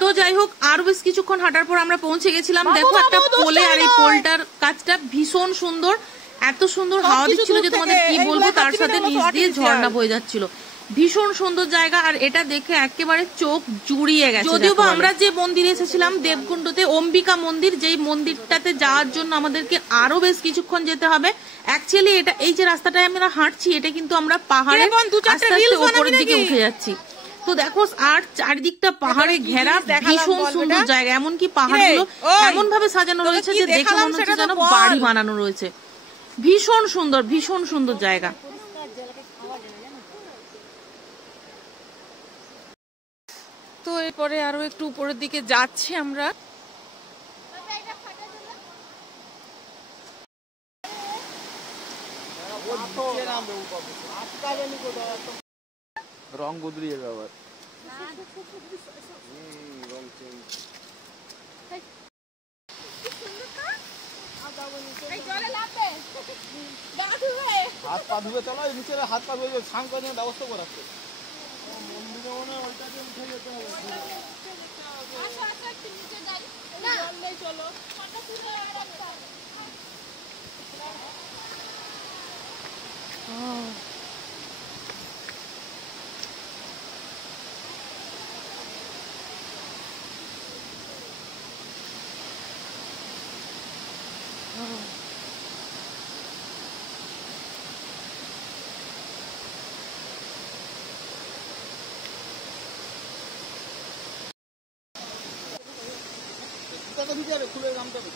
তো যাই হোক, আরো বেশ কিছুক্ষণ হাঁটার পর আমরা পৌঁছে গেছিলাম। দেখো একটা পোলে, আর এই পোলটার কাজটা ভীষণ সুন্দর, এত সুন্দর হাওয়া দিচ্ছিল যে তোমাদের কি বলবো। তার সাথে নিচ দিয়ে ঝর্ণা বয়ে যাচ্ছিল, ভীষণ সুন্দর জায়গা। আর এটা দেখে একেবারে চোখ জুড়িয়ে গেছে। যদিও বা আমরা যে মন্দিরে এসেছিলাম দেবকুণ্ডতে, অম্বিকা মন্দির, যেই মন্দিরটাতে যাওয়ার জন্য আমাদেরকে আরো বেশ কিছুক্ষণ যেতে হবে। অ্যাকচুয়ালি এটা, এই যে রাস্তাটায় আমরা হাঁটছি, এটা কিন্তু আমরা পাহাড়ের আস্তে আস্তে উপরের দিকে উঠে যাচ্ছি। তো দেখো, আর চারিদিকটা পাহাড়ে ঘেরা, ভীষণ সুন্দর জায়গা। এমনকি পাহাড়গুলো এমন ভাবে সাজানো রয়েছে যে দেখে মনে হচ্ছে যেন বাড়ি বানানো রয়েছে। ভীষণ সুন্দর, ভীষণ সুন্দর জায়গা। তো এরপরে আরো একটু উপরের দিকে যাচ্ছি আমরা। রং বদলিয়ে যাবে আবার। হাত পা ধুবে চলো, নিচে হাত পা ধুয়ে স্নান করার ব্যবস্থা করাচ্ছে মন্দিরে, মনে হয় ওইটাকে উঠে যেতে হবে। খুলে নামতে হবে।